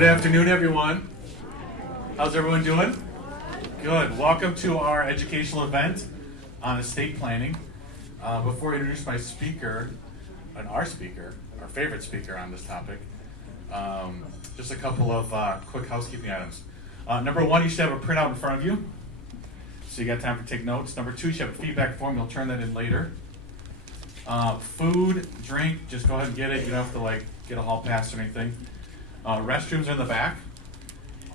Good afternoon, everyone. How's everyone doing? Good. Welcome to our educational event on estate planning. Before I introduce my speaker, our favorite speaker on this topic, just a couple of quick housekeeping items. Number one, you should have a printout in front of you, so you got time to take notes. Number two, you should have a feedback form. You'll turn that in later. Food, drink, just go ahead and get it. You don't have to get a hall pass or anything. Restrooms are in the back.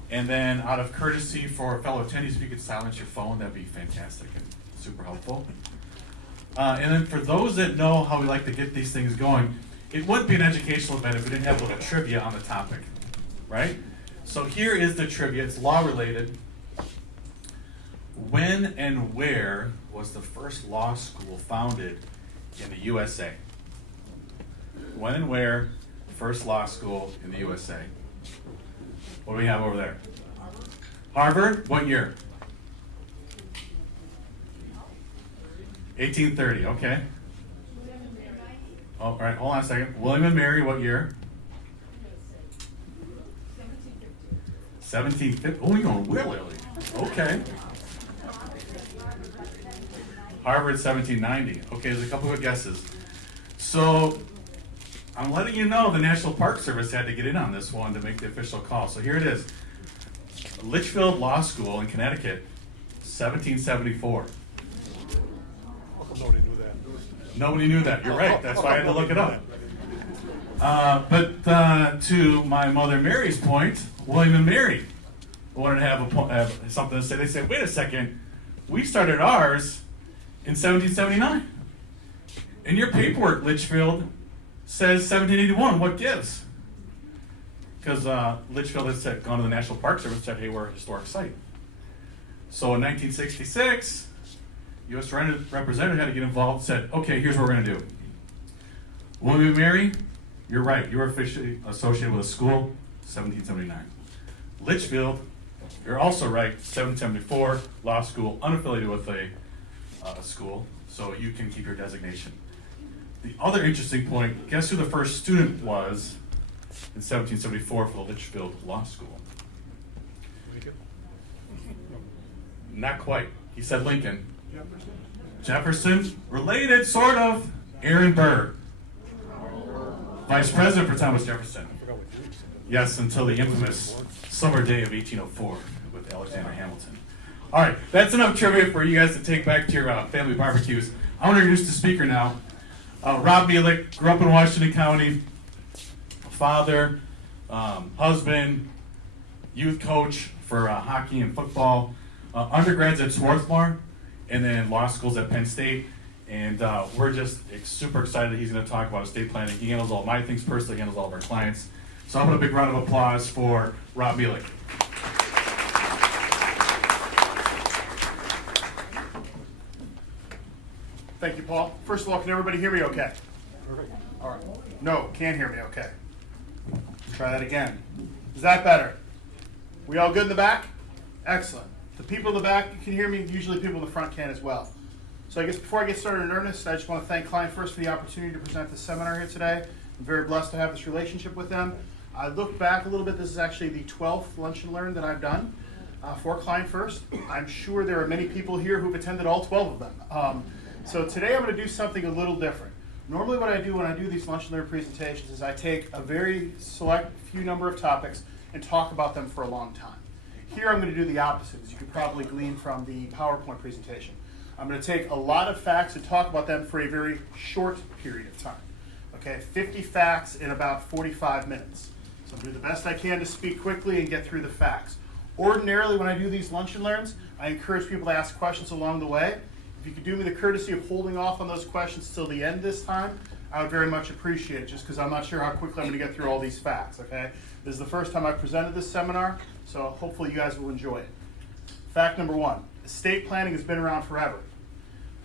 And then out of courtesy for fellow attendees, if you could silence your phone, that'd be fantastic and super helpful. And then for those that know how we like to get these things going, it wouldn't be an educational event if we didn't have a little trivia on the topic, right? So here is the trivia. It's law related. When and where was the first law school founded in the USA? When and where, first law school in the USA? What do we have over there? Harvard, what year? 1830, okay. Oh, all right, hold on a second. William and Mary, what year? 1750. Oh, you're going really early. Okay. Harvard, 1790. Okay, there's a couple of guesses. So, I'm letting you know the National Park Service had to get in on this one to make the official call. So here it is. Litchfield Law School in Connecticut, 1774. Nobody knew that. Nobody knew that. You're right. That's why I had to look it up. But to my mother Mary's point, William and Mary wanted to have something to say. They said, wait a second, we started ours in 1779. In your paperwork, Litchfield says 1781. What gives? Because Litchfield had gone to the National Park Service and said, hey, we're a historic site. So in 1966, U.S. representative had to get involved and said, okay, here's what we're going to do. William and Mary, you're right. You were officially associated with a school, 1779. Litchfield, you're also right, 1774, law school, unaffiliated with a school, so you can keep your designation. The other interesting point, guess who the first student was in 1774 for the Litchfield Law School? Lincoln? Not quite. He said Lincoln. Jefferson, related, sort of. Aaron Burr, Vice President for Thomas Jefferson. Yes, until the infamous summer day of 1804 with Alexander Hamilton. All right, that's enough trivia for you guys to take back to your family barbecues. I want to introduce the speaker now. Rob Melick, grew up in Washington County, father, husband, youth coach for hockey and football, undergrads at Swarthmore, and then law schools at Penn State. And we're just super excited that he's going to talk about estate planning. He handles all my things personally, handles all of our clients. So I'm going to a big round of applause for Rob Melick. Thank you, Paul. First of all, can everybody hear me okay? Perfect. All right. No, can't hear me okay. Try that again. Is that better? We all good in the back? Excellent. The people in the back can hear me. Usually people in the front can as well. So I guess before I get started in earnest, I just want to thank Client First for the opportunity to present this seminar here today. I'm very blessed to have this relationship with them. I looked back a little bit. This is actually the 12th Lunch and Learn that I've done for Client First. I'm sure there are many people here who've attended all 12 of them. So today I'm going to do something a little different. Normally what I do when I do these Lunch and Learn presentations is I take a very select few number of topics and talk about them for a long time. Here I'm going to do the opposite, as you could probably glean from the PowerPoint presentation. I'm going to take a lot of facts and talk about them for a very short period of time. Okay, 50 facts in about 45 minutes. So I'm going to do the best I can to speak quickly and get through the facts. Ordinarily when I do these Lunch and Learns, I encourage people to ask questions along the way. If you could do me the courtesy of holding off on those questions till the end this time, I would very much appreciate it, just because I'm not sure how quickly I'm going to get through all these facts, okay? This is the first time I've presented this seminar, so hopefully you guys will enjoy it. Fact number one, estate planning has been around forever.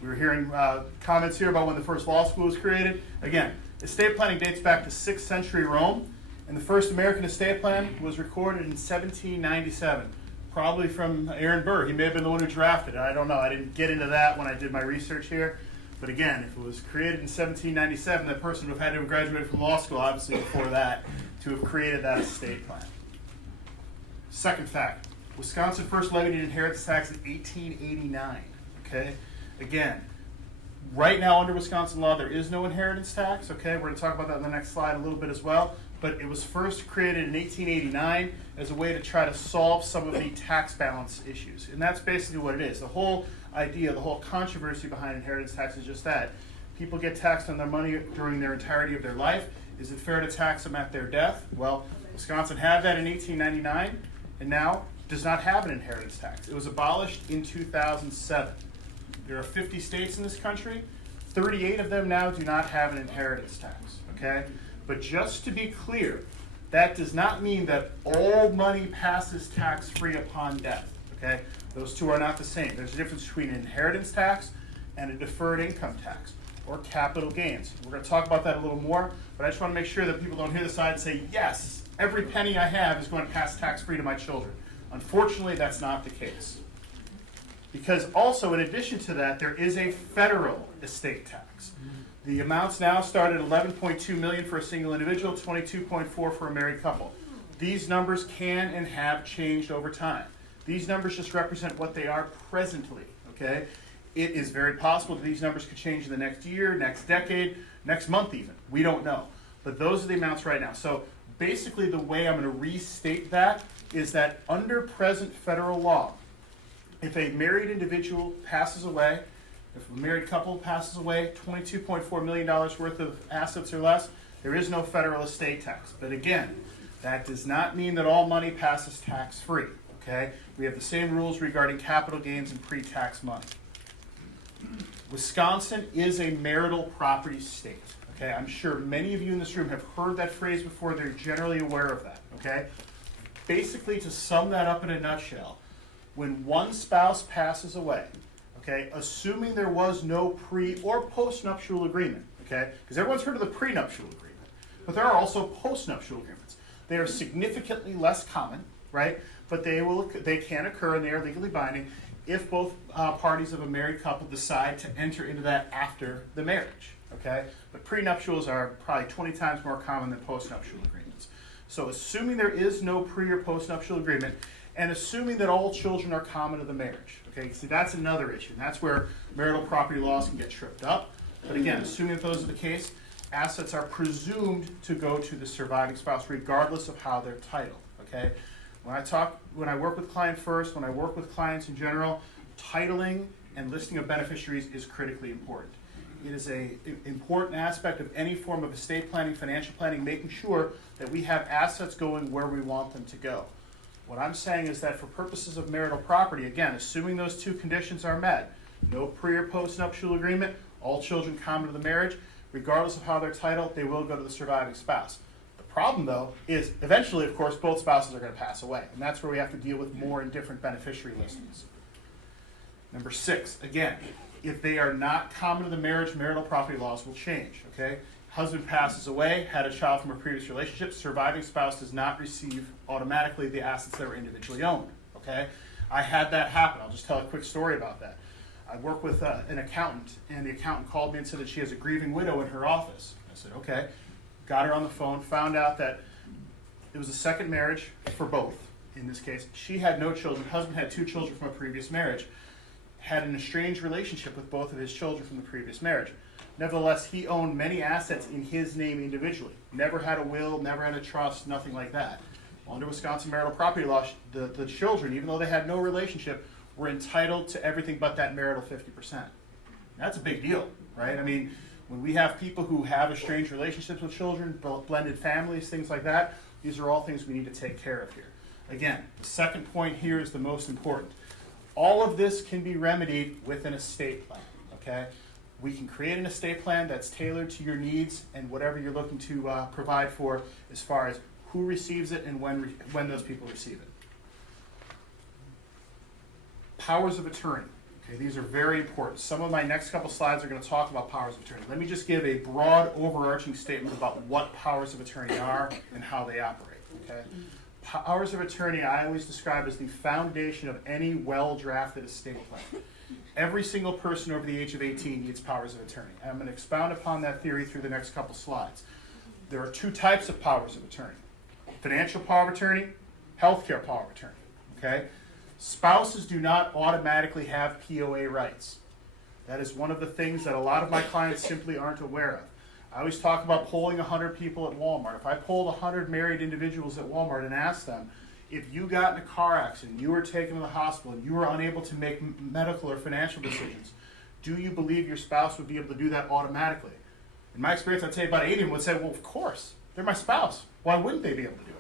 We were hearing comments here about when the first law school was created. Again, estate planning dates back to 6th century Rome, and the first American estate plan was recorded in 1797. Probably from Aaron Burr. He may have been the one who drafted it. I don't know. I didn't get into that when I did my research here. But again, if it was created in 1797, that person would have had to have graduated from law school, obviously before that, to have created that estate plan. Second fact, Wisconsin first levied an inheritance tax in 1889, okay? Again, right now under Wisconsin law, there is no inheritance tax, okay? We're gonna talk about that in the next slide a little bit as well, but it was first created in 1889 as a way to try to solve some of the tax balance issues. And that's basically what it is. The whole idea, the whole controversy behind inheritance tax is just that. People get taxed on their money during their entirety of their life. Is it fair to tax them at their death? Well, Wisconsin had that in 1899 and now does not have an inheritance tax. It was abolished in 2007. There are 50 states in this country. 38 of them now do not have an inheritance tax, okay? But just to be clear, that does not mean that all money passes tax-free upon death, okay? Those two are not the same. There's a difference between an inheritance tax and a deferred income tax, or capital gains. We're going to talk about that a little more, but I just want to make sure that people don't hear the side and say, yes, every penny I have is going to pass tax-free to my children. Unfortunately, that's not the case. Because also, in addition to that, there is a federal estate tax. The amounts now start at $11.2 million for a single individual, $22.4 for a married couple. These numbers can and have changed over time. These numbers just represent what they are presently, okay? It is very possible that these numbers could change in the next year, next decade, next month even. We don't know. But those are the amounts right now. So basically the way I'm going to restate that is that under present federal law, if a married individual passes away, if a married couple passes away, $22.4 million worth of assets or less, there is no federal estate tax. But again, that does not mean that all money passes tax-free, okay? We have the same rules regarding capital gains and pre-tax money. Wisconsin is a marital property state, okay? I'm sure many of you in this room have heard that phrase before. They're generally aware of that, okay? Basically, to sum that up in a nutshell, when one spouse passes away, okay, assuming there was no pre- or post-nuptial agreement, okay, because everyone's heard of the prenuptial agreement, but there are also post-nuptial agreements. They are significantly less common, right, but they can occur and they are legally binding if both parties of a married couple decide to enter into that after the marriage, okay? But prenuptials are probably 20 times more common than post-nuptial agreements. So assuming there is no pre- or post-nuptial agreement, and assuming that all children are common to the marriage, okay? See, that's another issue, and that's where marital property laws can get tripped up. But again, assuming that those are the case, assets are presumed to go to the surviving spouse regardless of how they're titled, okay? When I work with client first, when I work with clients in general, titling and listing of beneficiaries is critically important. It is an important aspect of any form of estate planning, financial planning, making sure that we have assets going where we want them to go. What I'm saying is that for purposes of marital property, again, assuming those two conditions are met, no pre- or post-nuptial agreement, all children common to the marriage, regardless of how they're titled, they will go to the surviving spouse. The problem, though, is eventually, of course, both spouses are going to pass away, and that's where we have to deal with more and different beneficiary listings. Number 6, again, if they are not common to the marriage, marital property laws will change, okay? Husband passes away, had a child from a previous relationship, surviving spouse does not receive automatically the assets that were individually owned, okay? I had that happen. I'll just tell a quick story about that. I work with an accountant, and the accountant called me and said that she has a grieving widow in her office. I said, okay. Got her on the phone, found out that it was a second marriage for both, in this case. She had no children. Husband had 2 children from a previous marriage. Had an estranged relationship with both of his children from the previous marriage. Nevertheless, he owned many assets in his name individually. Never had a will, never had a trust, nothing like that. Under Wisconsin marital property law, the children, even though they had no relationship, were entitled to everything but that marital 50%. That's a big deal, right? I mean, when we have people who have estranged relationships with children, blended families, things like that, these are all things we need to take care of here. Again, the second point here is the most important. All of this can be remedied with an estate plan, okay? We can create an estate plan that's tailored to your needs and whatever you're looking to provide for as far as who receives it and when those people receive it. Powers of attorney. Okay, these are very important. Some of my next couple slides are going to talk about powers of attorney. Let me just give a broad overarching statement about what powers of attorney are and how they operate. Okay? Powers of attorney I always describe as the foundation of any well-drafted estate plan. Every single person over the age of 18 needs powers of attorney. And I'm going to expound upon that theory through the next couple slides. There are 2 types of powers of attorney. Financial power of attorney, Healthcare power of attorney, okay? Spouses do not automatically have POA rights. That is one of the things that a lot of my clients simply aren't aware of. I always talk about polling 100 people at Walmart. If I polled 100 married individuals at Walmart and asked them, if you got in a car accident, you were taken to the hospital, and you were unable to make medical or financial decisions, do you believe your spouse would be able to do that automatically? In my experience, I'd say about 80 of them would say, well, of course, they're my spouse. Why wouldn't they be able to do it?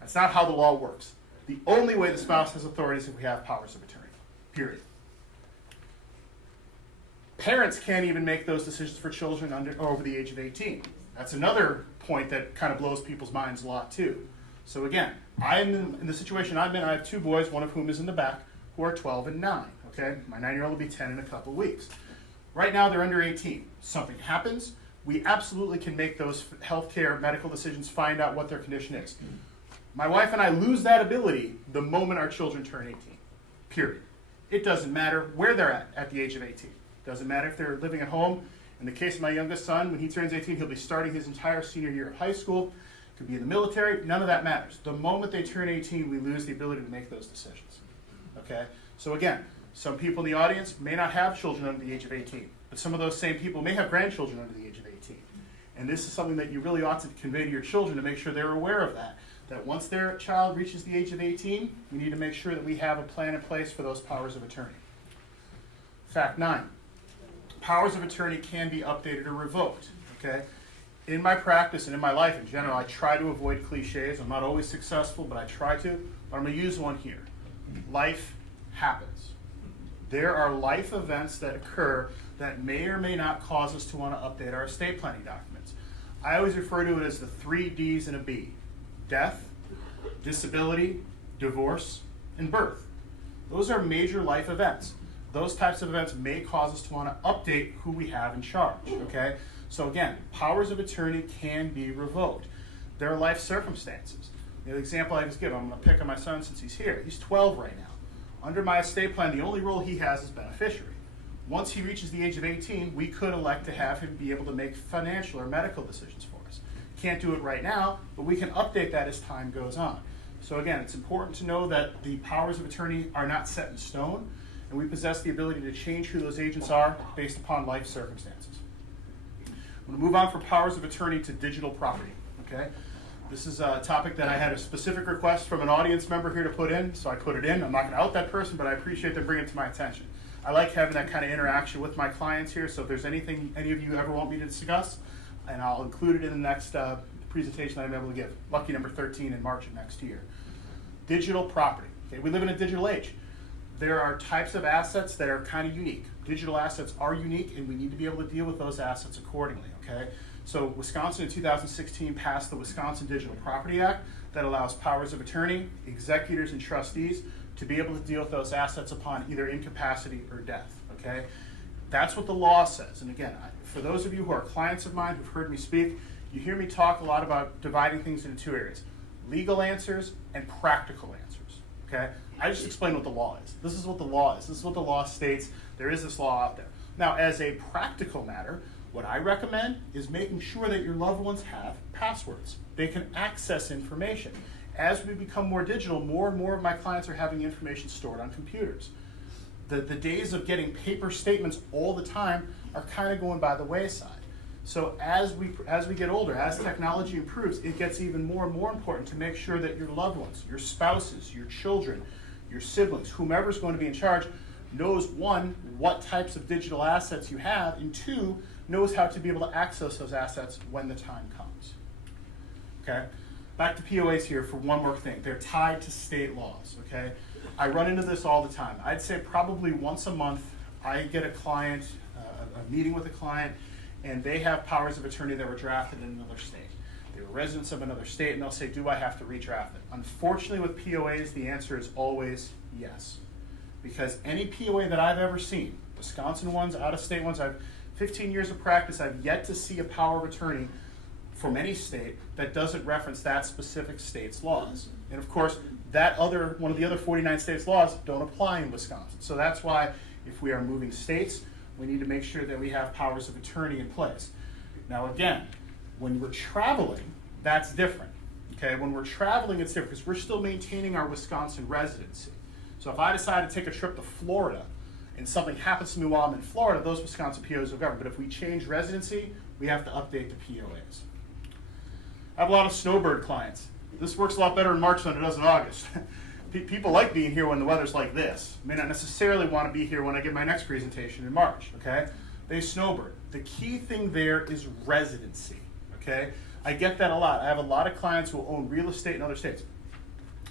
That's not how the law works. The only way the spouse has authority is if we have powers of attorney, period. Parents can't even make those decisions for children under or over the age of 18. That's another point that kind of blows people's minds a lot too. So again, I'm in the situation I'm in. I have two boys, one of whom is in the back, who are 12 and 9. Okay, my 9-year-old will be 10 in a couple weeks. Right now they're under 18. Something happens, we absolutely can make those healthcare medical decisions, find out what their condition is. My wife and I lose that ability the moment our children turn 18. Period. It doesn't matter where they're at the age of 18. Doesn't matter if they're living at home. In the case of my youngest son, when he turns 18, he'll be starting his entire senior year of high school. Could be in the military. None of that matters. The moment they turn 18, we lose the ability to make those decisions. Okay? So again, some people in the audience may not have children under the age of 18, but some of those same people may have grandchildren under the age of 18. And this is something that you really ought to convey to your children to make sure they're aware of that. That once their child reaches the age of 18, we need to make sure that we have a plan in place for those powers of attorney. Fact 9. Powers of attorney can be updated or revoked. Okay? In my practice and in my life in general, I try to avoid cliches. I'm not always successful, but I try to. But I'm going to use one here. Life happens. There are life events that occur that may or may not cause us to want to update our estate planning documents. I always refer to it as the 3 Ds and a B. Death, disability, divorce, and birth. Those are major life events. Those types of events may cause us to want to update who we have in charge, okay? So again, powers of attorney can be revoked. There are life circumstances. The example I just give, I'm going to pick on my son since he's here. He's 12 right now. Under my estate plan, the only role he has is beneficiary. Once he reaches the age of 18, we could elect to have him be able to make financial or medical decisions for us. Can't do it right now, but we can update that as time goes on. So again, it's important to know that the powers of attorney are not set in stone, and we possess the ability to change who those agents are based upon life circumstances. I'm going to move on from powers of attorney to digital property. Okay, this is a topic that I had a specific request from an audience member here to put in, so I put it in. I'm not going to out that person, but I appreciate them bringing it to my attention. I like having that kind of interaction with my clients here, so if there's anything any of you ever want me to discuss, and I'll include it in the next presentation that I'm able to give. Lucky number 13 in March of next year. Digital property. Okay, we live in a digital age. There are types of assets that are kind of unique. Digital assets are unique, and we need to be able to deal with those assets accordingly, okay? So Wisconsin in 2016 passed the Wisconsin Digital Property Act that allows powers of attorney, executors, and trustees to be able to deal with those assets upon either incapacity or death, okay? That's what the law says. And again, for those of you who are clients of mine who've heard me speak, you hear me talk a lot about dividing things into 2 areas: legal answers and practical answers, okay? I just explained what the law is. This is what the law is. This is what the law states. There is this law out there. Now, as a practical matter, what I recommend is making sure that your loved ones have passwords. They can access information. As we become more digital, more and more of my clients are having information stored on computers. The days of getting paper statements all the time are kind of going by the wayside. So as we get older, as technology improves, it gets even more and more important to make sure that your loved ones, your spouses, your children, your siblings, whomever's going to be in charge, knows, 1, what types of digital assets you have, and 2, knows how to be able to access those assets when the time comes. Okay? Back to POAs here for one more thing. They're tied to state laws, okay? I run into this all the time. I'd say probably once a month, I get a client, a meeting with a client, and they have powers of attorney that were drafted in another state. They were residents of another state, and they'll say, do I have to redraft it? Unfortunately, with POAs, the answer is always yes. Because any POA that I've ever seen, Wisconsin ones, out-of-state ones, I've 15 years of practice, I've yet to see a power of attorney from any state that doesn't reference that specific state's laws. And of course, one of the other 49 states' laws don't apply in Wisconsin. So that's why if we are moving states, we need to make sure that we have powers of attorney in place. Now again, when we're traveling, that's different. Okay, when we're traveling, it's different because we're still maintaining our Wisconsin residency. So if I decide to take a trip to Florida and something happens to me while I'm in Florida, those Wisconsin POs will govern. But if we change residency, we have to update the POAs. I have a lot of snowbird clients. This works a lot better in March than it does in August. People like being here when the weather's like this. May not necessarily want to be here when I give my next presentation in March, okay? They snowbird. The key thing there is residency, okay? I get that a lot. I have a lot of clients who own real estate in other states.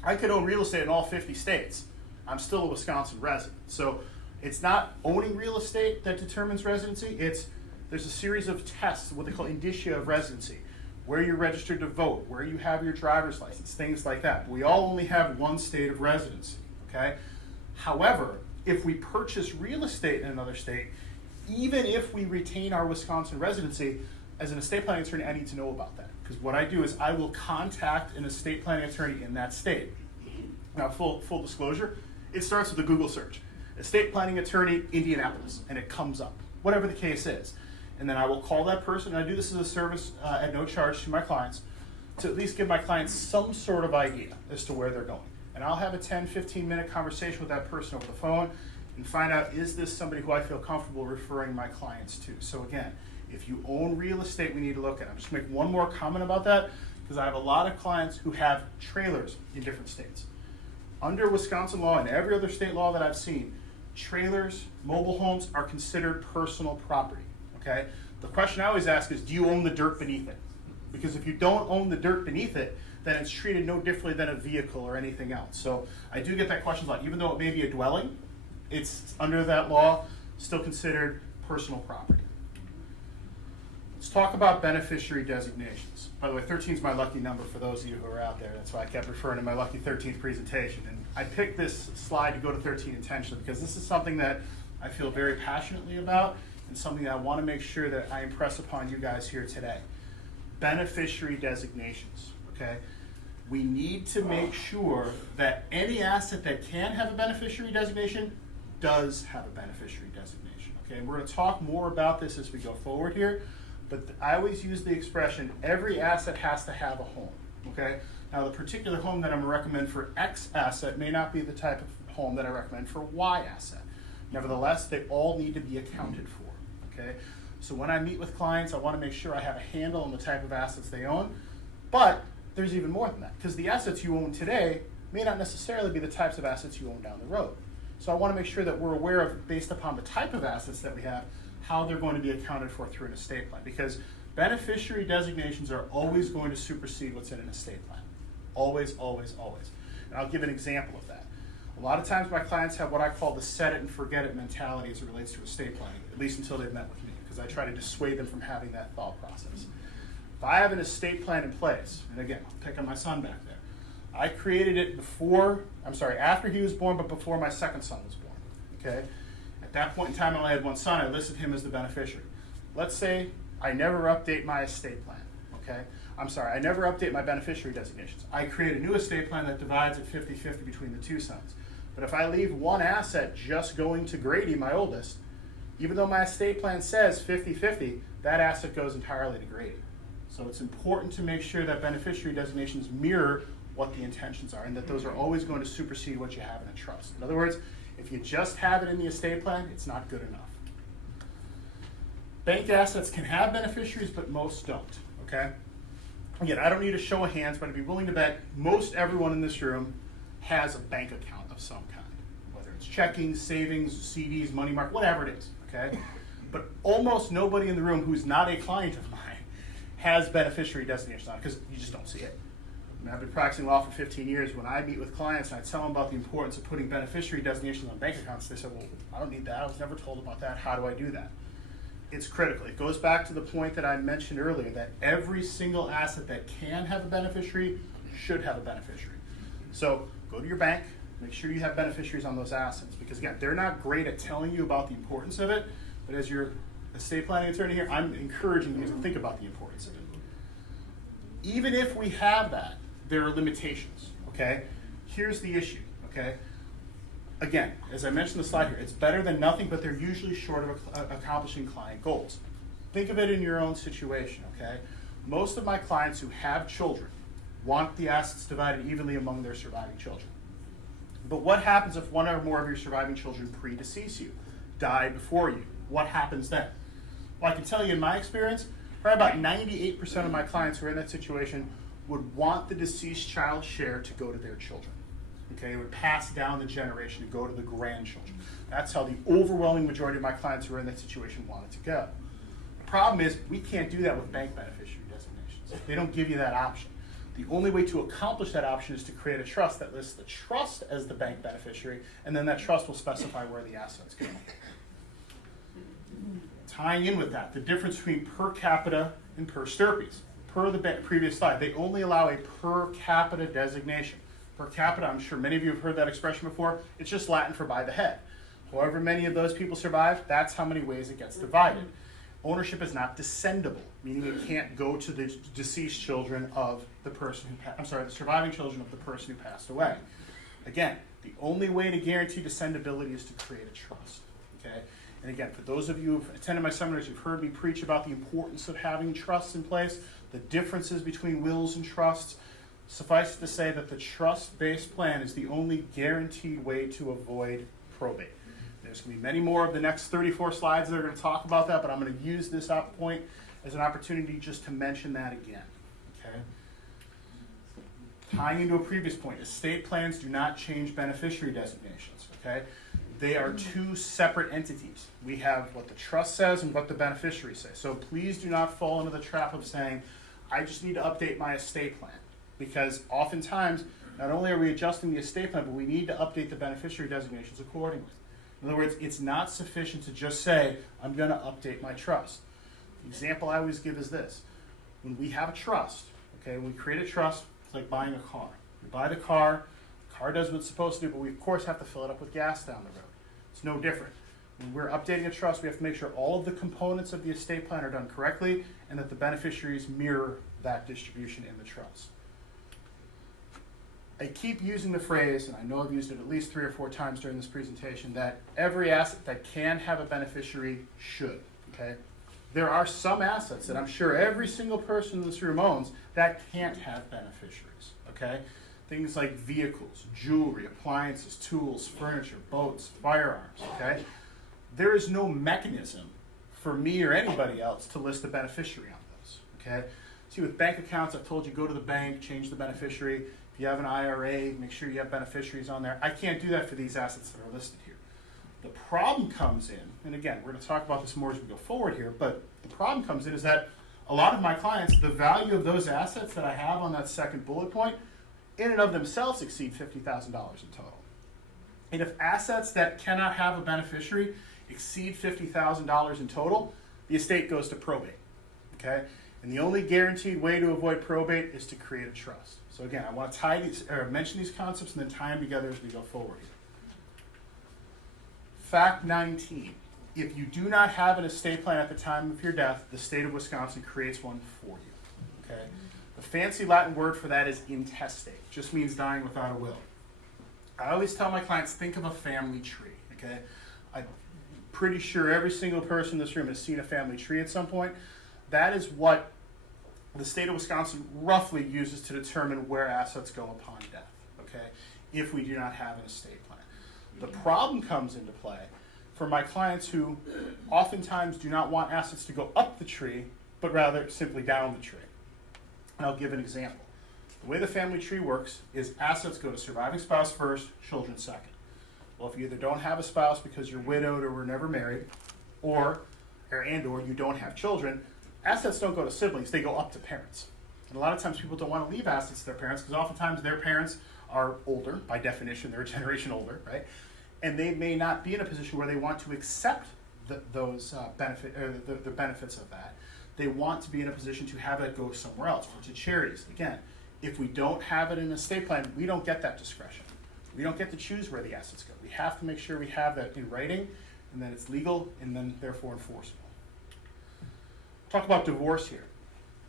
I could own real estate in all 50 states. I'm still a Wisconsin resident. So it's not owning real estate that determines residency. There's a series of tests, what they call indicia of residency, where you're registered to vote, where you have your driver's license, things like that. We all only have one state of residency, okay? However, if we purchase real estate in another state, even if we retain our Wisconsin residency, as an estate planning attorney, I need to know about that. Because what I do is I will contact an estate planning attorney in that state. Now, full disclosure, it starts with a Google search. Estate planning attorney, Indianapolis, and it comes up, whatever the case is. And then I will call that person, and I do this as a service at no charge to my clients, to at least give my clients some sort of idea as to where they're going. And I'll have a 10, 15-minute conversation with that person over the phone and find out, is this somebody who I feel comfortable referring my clients to? So again, if you own real estate, we need to look at it. I'm just going to make one more comment about that, because I have a lot of clients who have trailers in different states. Under Wisconsin law and every other state law that I've seen, trailers, mobile homes are considered personal property, okay? The question I always ask is, do you own the dirt beneath it? Because if you don't own the dirt beneath it, then it's treated no differently than a vehicle or anything else. So I do get that question a lot. Even though it may be a dwelling, it's under that law still considered personal property. Let's talk about beneficiary designations. By the way, 13 is my lucky number for those of you who are out there. That's why I kept referring to my lucky 13th presentation. And I picked this slide to go to 13 intentionally because this is something that I feel very passionately about and something that I want to make sure that I impress upon you guys here today. Beneficiary designations, okay? We need to make sure that any asset that can have a beneficiary designation does have a beneficiary designation, okay? And we're going to talk more about this as we go forward here. But I always use the expression, every asset has to have a home, okay? Now, the particular home that I'm going to recommend for X asset may not be the type of home that I recommend for Y asset. Nevertheless, they all need to be accounted for, okay? So when I meet with clients, I want to make sure I have a handle on the type of assets they own, but there's even more than that, because the assets you own today may not necessarily be the types of assets you own down the road. So I want to make sure that we're aware of, based upon the type of assets that we have, how they're going to be accounted for through an estate plan, because beneficiary designations are always going to supersede what's in an estate plan. Always, always, always. And I'll give an example of that. A lot of times my clients have what I call the set it and forget it mentality as it relates to estate planning, at least until they've met with me, because I try to dissuade them from having that thought process. If I have an estate plan in place, and again, I'll pick on my son back there, I created it after he was born, but before my second son was born, okay? At that point in time, I only had one son. I listed him as the beneficiary. Let's say I never update my estate plan, okay? I never update my beneficiary designations. I create a new estate plan that divides it 50-50 between the two sons. But if I leave one asset just going to Grady, my oldest, even though my estate plan says 50-50, that asset goes entirely to Grady. So it's important to make sure that beneficiary designations mirror what the intentions are, and that those are always going to supersede what you have in a trust. In other words, if you just have it in the estate plan, it's not good enough. Bank assets can have beneficiaries, but most don't, okay? Again, I don't need a show of hands, but I'd be willing to bet most everyone in this room has a bank account of some kind, whether it's checking, savings, CDs, money market, whatever it is, okay? But almost nobody in the room who's not a client of mine has beneficiary designations on it, because you just don't see it. I mean, I've been practicing law for 15 years. When I meet with clients and I tell them about the importance of putting beneficiary designations on bank accounts, they say, well, I don't need that. I was never told about that. How do I do that? It's critical. It goes back to the point that I mentioned earlier, that every single asset that can have a beneficiary should have a beneficiary. So go to your bank, make sure you have beneficiaries on those assets, because again, they're not great at telling you about the importance of it, but as your estate planning attorney here, I'm encouraging you to think about the importance of it. Even if we have that, there are limitations, okay? Here's the issue, okay? Again, as I mentioned in the slide here, it's better than nothing, but they're usually short of accomplishing client goals. Think of it in your own situation, okay? Most of my clients who have children want the assets divided evenly among their surviving children. But what happens if one or more of your surviving children predecease you, die before you? What happens then? Well, I can tell you in my experience, probably about 98% of my clients who are in that situation would want the deceased child's share to go to their children. Okay, it would pass down the generation and go to the grandchildren. That's how the overwhelming majority of my clients who are in that situation want it to go. The problem is we can't do that with bank beneficiary designations. They don't give you that option. The only way to accomplish that option is to create a trust that lists the trust as the bank beneficiary, and then that trust will specify where the assets go. Tying in with that, the difference between per capita and per stirpes. Per the previous slide, they only allow a per capita designation. Per capita, I'm sure many of you have heard that expression before. It's just Latin for by the head. However many of those people survive, that's how many ways it gets divided. Ownership is not descendable, meaning it can't go to the deceased children of the person who, the surviving children of the person who passed away. Again, the only way to guarantee descendability is to create a trust, okay? And again, for those of you who've attended my seminars, you've heard me preach about the importance of having trusts in place, the differences between wills and trusts. Suffice it to say that the trust-based plan is the only guaranteed way to avoid probate. There's going to be many more of the next 34 slides that are going to talk about that, but I'm going to use this point as an opportunity just to mention that again. Okay? Tying into a previous point, estate plans do not change beneficiary designations. Okay? They are two separate entities. We have what the trust says and what the beneficiary says. So please do not fall into the trap of saying, I just need to update my estate plan. Because oftentimes, not only are we adjusting the estate plan, but we need to update the beneficiary designations accordingly. In other words, it's not sufficient to just say, I'm going to update my trust. The example I always give is this. When we have a trust, okay, when we create a trust, it's like buying a car. We buy the car does what it's supposed to do, but we of course have to fill it up with gas down the road. It's no different. When we're updating a trust, we have to make sure all of the components of the estate plan are done correctly and that the beneficiaries mirror that distribution in the trust. I keep using the phrase, and I know I've used it at least 3 or 4 times during this presentation, that every asset that can have a beneficiary should, okay? There are some assets that I'm sure every single person in this room owns that can't have beneficiaries, okay? Things like vehicles, jewelry, appliances, tools, furniture, boats, firearms, okay? There is no mechanism for me or anybody else to list a beneficiary on those, okay? See, with bank accounts, I've told you go to the bank, change the beneficiary. If you have an IRA, make sure you have beneficiaries on there. I can't do that for these assets that are listed here. The problem comes in, and again, we're going to talk about this more as we go forward here, but the problem comes in is that a lot of my clients, the value of those assets that I have on that second bullet point, in and of themselves exceed $50,000 in total. And if assets that cannot have a beneficiary exceed $50,000 in total, the estate goes to probate, okay? And the only guaranteed way to avoid probate is to create a trust. So again, I want to mention these concepts and then tie them together as we go forward here. Fact 19. If you do not have an estate plan at the time of your death, the state of Wisconsin creates one for you. Okay? The fancy Latin word for that is intestate. It just means dying without a will. I always tell my clients, think of a family tree. Okay? I'm pretty sure every single person in this room has seen a family tree at some point. That is what the state of Wisconsin roughly uses to determine where assets go upon death, okay, if we do not have an estate plan. The problem comes into play for my clients who oftentimes do not want assets to go up the tree, but rather simply down the tree. And I'll give an example. The way the family tree works is assets go to surviving spouse first, children second. Well, if you either don't have a spouse because you're widowed or were never married, or you don't have children, assets don't go to siblings, they go up to parents. And a lot of times people don't want to leave assets to their parents because oftentimes their parents are older, by definition, they're a generation older, right? And they may not be in a position where they want to accept the benefits of that. They want to be in a position to have it go somewhere else, or to charities. Again, if we don't have it in an estate plan, we don't get that discretion. We don't get to choose where the assets go. We have to make sure we have that in writing, and then it's legal, and then therefore enforceable. Talk about divorce here.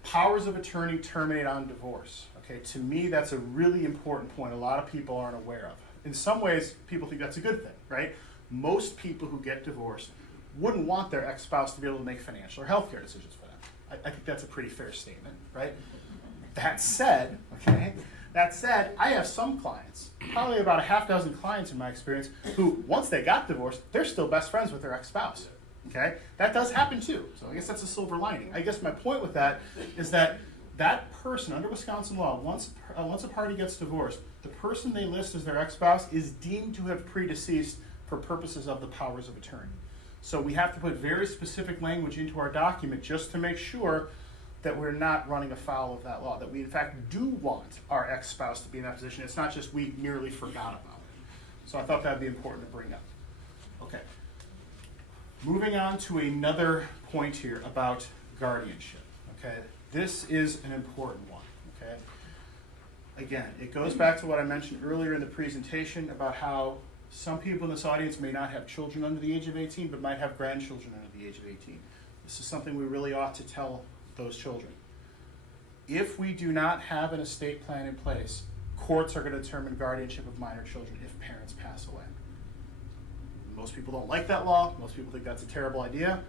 Powers of attorney terminate on divorce. Okay, to me, that's a really important point a lot of people aren't aware of. In some ways, people think that's a good thing, right? Most people who get divorced wouldn't want their ex-spouse to be able to make financial or healthcare decisions for them. I think that's a pretty fair statement, right? That said, I have some clients, probably about a half dozen clients in my experience, who once they got divorced, they're still best friends with their ex-spouse. Okay, that does happen too. So I guess that's a silver lining. I guess my point with that is that that person under Wisconsin law, once a party gets divorced, the person they list as their ex-spouse is deemed to have predeceased for purposes of the powers of attorney. So we have to put very specific language into our document just to make sure that we're not running afoul of that law, that we in fact do want our ex-spouse to be in that position. It's not just we merely forgot about it. So I thought that would be important to bring up. Okay. Moving on to another point here about guardianship. Okay. This is an important one. Okay. Again, it goes back to what I mentioned earlier in the presentation about how some people in this audience may not have children under the age of 18, but might have grandchildren under the age of 18. This is something we really ought to tell those children. If we do not have an estate plan in place, courts are going to determine guardianship of minor children if parents pass away. Most people don't like that law. Most people think that's a terrible idea,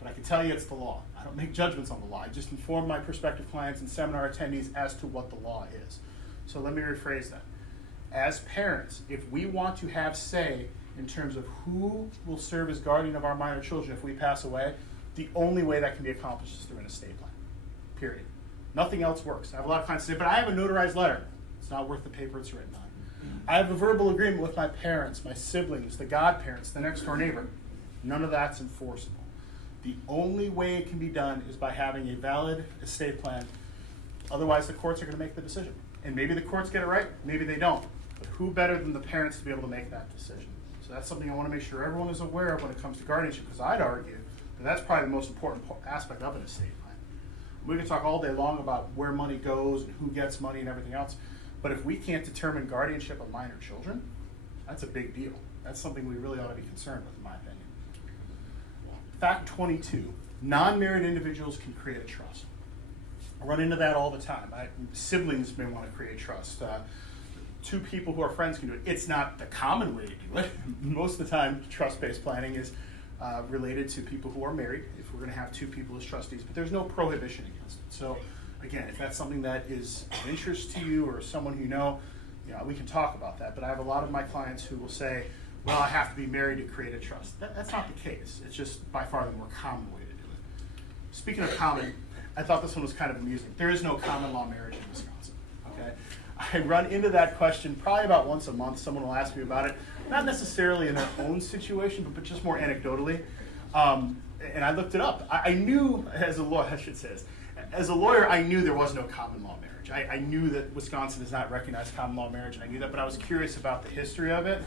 but I can tell you it's the law. I don't make judgments on the law. I just inform my prospective clients and seminar attendees as to what the law is. So let me rephrase that. As parents, if we want to have say in terms of who will serve as guardian of our minor children if we pass away, the only way that can be accomplished is through an estate plan, period. Nothing else works. I have a lot of clients say, but I have a notarized letter. It's not worth the paper it's written on. I have a verbal agreement with my parents, my siblings, the godparents, the next door neighbor. None of that's enforceable. The only way it can be done is by having a valid estate plan. Otherwise, the courts are going to make the decision. And maybe the courts get it right, maybe they don't. But who better than the parents to be able to make that decision? So that's something I want to make sure everyone is aware of when it comes to guardianship, because I'd argue that that's probably the most important aspect of an estate plan. We can talk all day long about where money goes and who gets money and everything else, but if we can't determine guardianship of minor children, that's a big deal. That's something we really ought to be concerned with, in my opinion. Fact 22, non-married individuals can create a trust. I run into that all the time. Siblings may want to create trust. Two people who are friends can do it. It's not the common way to do it. Most of the time, trust-based planning is related to people who are married, if we're going to have two people as trustees, but there's no prohibition against it. So again, if that's something that is of interest to you or someone who you know, we can talk about that. But I have a lot of my clients who will say, well, I have to be married to create a trust. That's not the case. It's just by far the more common way to do it. Speaking of common, I thought this one was kind of amusing. There is no common law marriage in Wisconsin, okay? I run into that question probably about once a month. Someone will ask me about it, not necessarily in their own situation, but just more anecdotally. And I looked it up. I knew, as a lawyer, as a lawyer, I knew there was no common law marriage. I knew that Wisconsin does not recognize common law marriage, and I knew that, but I was curious about the history of it.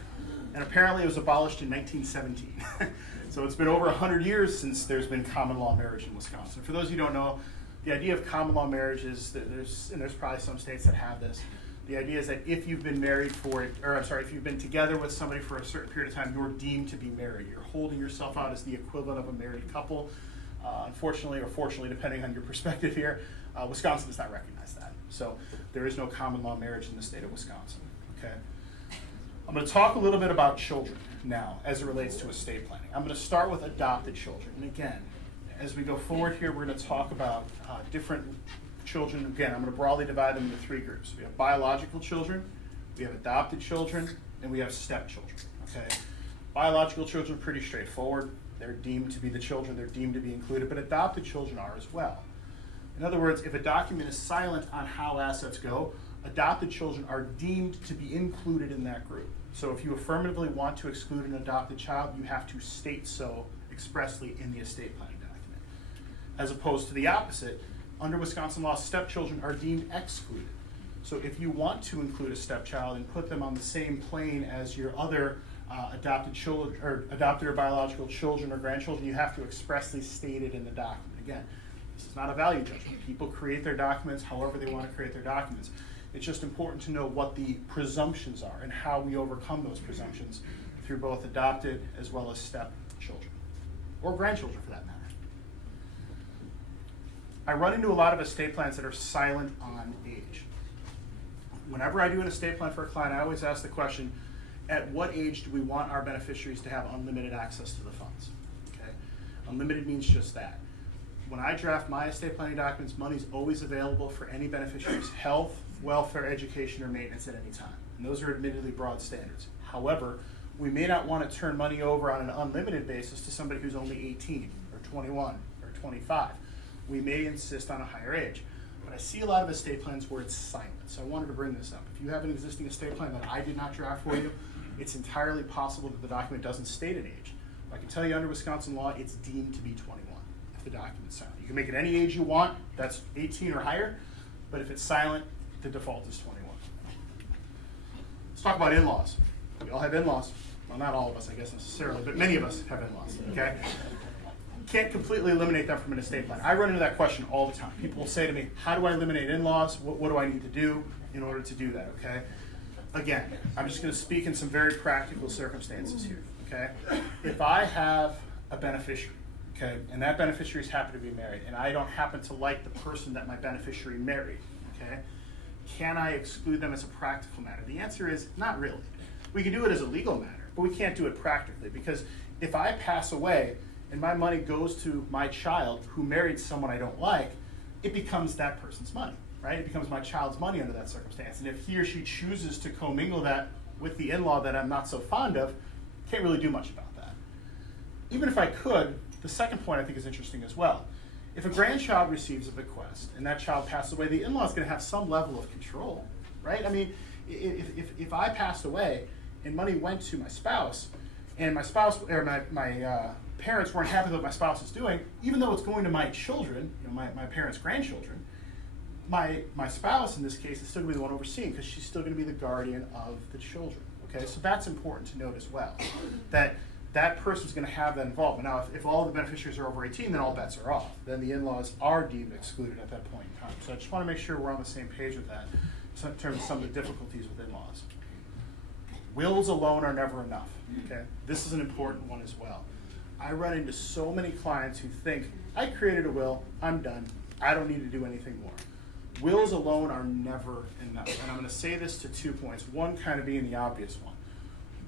And apparently it was abolished in 1917. So it's been over 100 years since there's been common law marriage in Wisconsin. For those of you who don't know, the idea of common law marriage is that there's probably some states that have this. The idea is that if you've been if you've been together with somebody for a certain period of time, you're deemed to be married. You're holding yourself out as the equivalent of a married couple. Unfortunately, or fortunately, depending on your perspective here, Wisconsin does not recognize that. So there is no common law marriage in the state of Wisconsin. Okay. I'm going to talk a little bit about children now as it relates to estate planning. I'm going to start with adopted children. And again, as we go forward here, we're going to talk about different children. Again, I'm going to broadly divide them into three groups. We have biological children, we have adopted children, and we have stepchildren. Okay? Biological children are pretty straightforward. They're deemed to be the children, they're deemed to be included, but adopted children are as well. In other words, if a document is silent on how assets go, adopted children are deemed to be included in that group. So if you affirmatively want to exclude an adopted child, you have to state so expressly in the estate planning document. As opposed to the opposite, under Wisconsin law, stepchildren are deemed excluded. So if you want to include a stepchild and put them on the same plane as your other adopted children, or adopted or biological children or grandchildren, you have to expressly state it in the document. Again, this is not a value judgment. People create their documents however they want to create their documents. It's just important to know what the presumptions are and how we overcome those presumptions through both adopted as well as stepchildren, or grandchildren for that matter. I run into a lot of estate plans that are silent on age. Whenever I do an estate plan for a client, I always ask the question, at what age do we want our beneficiaries to have unlimited access to the funds? Okay? Unlimited means just that. when I draft my estate planning documents, money's always available for any beneficiary's health, welfare, education, or maintenance at any time. And those are admittedly broad standards. However, we may not want to turn money over on an unlimited basis to somebody who's only 18 or 21 or 25. We may insist on a higher age. But I see a lot of estate plans where it's silent. So I wanted to bring this up. If you have an existing estate plan that I did not draft for you, it's entirely possible that the document doesn't state an age. I can tell you under Wisconsin law, it's deemed to be 21 if the document's silent. You can make it any age you want, that's 18 or higher, but if it's silent, the default is 21. Let's talk about in-laws. We all have in-laws. Well, not all of us, I guess, necessarily, but many of us have in-laws, okay? Can't completely eliminate them from an estate plan. I run into that question all the time. People will say to me, how do I eliminate in-laws? What do I need to do in order to do that, okay? Again, I'm just gonna speak in some very practical circumstances here, okay? If I have a beneficiary, okay, and that beneficiary is happy to be married, and I don't happen to like the person that my beneficiary married, okay, can I exclude them as a practical matter? The answer is not really. We can do it as a legal matter, but we can't do it practically, because if I pass away and my money goes to my child who married someone I don't like, it becomes that person's money, right? It becomes my child's money under that circumstance. And if he or she chooses to commingle that with the in-law that I'm not so fond of, can't really do much about that. Even if I could, the second point I think is interesting as well. If a grandchild receives a bequest and that child passes away, the in-law is going to have some level of control, right? I mean, if I passed away and money went to my spouse, and my spouse or my parents weren't happy with what my spouse is doing, even though it's going to my children, you know, my parents' grandchildren, my spouse in this case is still going to be the one overseeing because she's still going to be the guardian of the children. Okay, so that's important to note as well, that person's going to have that involvement. Now, if all of the beneficiaries are over 18, then all bets are off. Then the in-laws are deemed excluded at that point in time. So I just want to make sure we're on the same page with that in terms of some of the difficulties with in-laws. Wills alone are never enough, okay? This is an important one as well. I run into so many clients who think, I created a will, I'm done, I don't need to do anything more. Wills alone are never enough. And I'm gonna say this to 2 points, one kind of being the obvious one.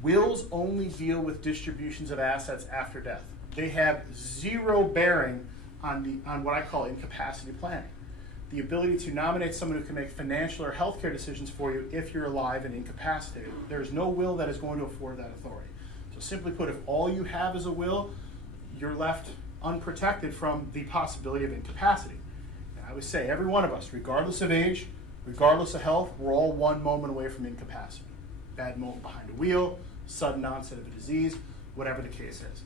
Wills only deal with distributions of assets after death. They have zero bearing on what I call incapacity planning. The ability to nominate someone who can make financial or healthcare decisions for you if you're alive and incapacitated. There's no will that is going to afford that authority. So simply put, if all you have is a will, you're left unprotected from the possibility of incapacity. And I would say every one of us, regardless of age, regardless of health, we're all one moment away from incapacity. Bad moment behind a wheel, sudden onset of a disease, whatever the case is.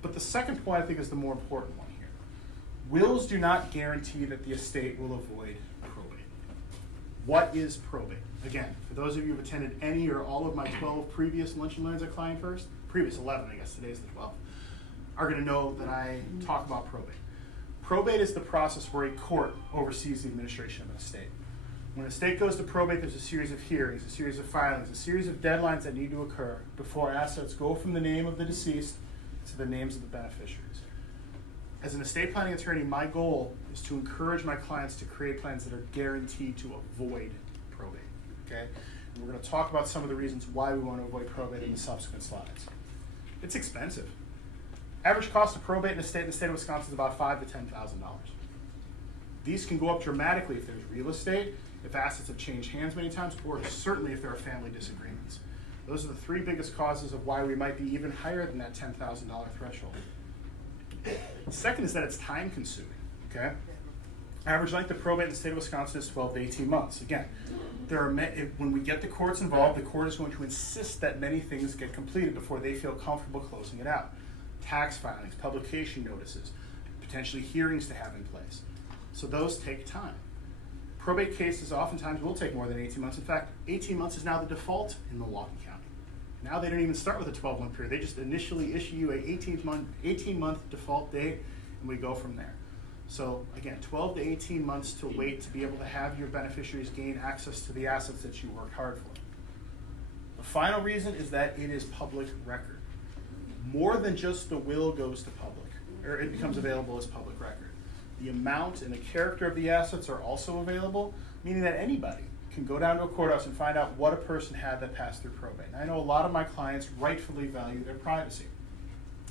But the second point I think is the more important one here. Wills do not guarantee that the estate will avoid probate. What is probate? Again, for those of you who've attended any or all of my 12 previous Lunch and Learns at Client First, previous 11, I guess today's the 12th, are gonna know that I talk about probate. Probate is the process where a court oversees the administration of an estate. When an estate goes to probate, there's a series of hearings, a series of filings, a series of deadlines that need to occur before assets go from the name of the deceased to the names of the beneficiaries. As an estate planning attorney, my goal is to encourage my clients to create plans that are guaranteed to avoid probate, okay? And we're gonna talk about some of the reasons why we want to avoid probate in the subsequent slides. It's expensive. Average cost of probate in the state of Wisconsin is about $5,000 to $10,000. These can go up dramatically if there's real estate, if assets have changed hands many times, or certainly if there are family disagreements. Those are the three biggest causes of why we might be even higher than that $10,000 threshold. The second is that it's time consuming, okay? Average length of probate in the state of Wisconsin is 12 to 18 months. Again, when we get the courts involved, the court is going to insist that many things get completed before they feel comfortable closing it out. Tax filings, publication notices, potentially hearings to have in place. So those take time. Probate cases oftentimes will take more than 18 months. In fact, 18 months is now the default in Milwaukee County. Now they don't even start with a 12-month period. They just initially issue you an 18-month default date, and we go from there. So again, 12 to 18 months to wait to be able to have your beneficiaries gain access to the assets that you worked hard for. The final reason is that it is public record. More than just the will goes to public, or it becomes available as public record. The amount and the character of the assets are also available, meaning that anybody can go down to a courthouse and find out what a person had that passed through probate. And I know a lot of my clients rightfully value their privacy.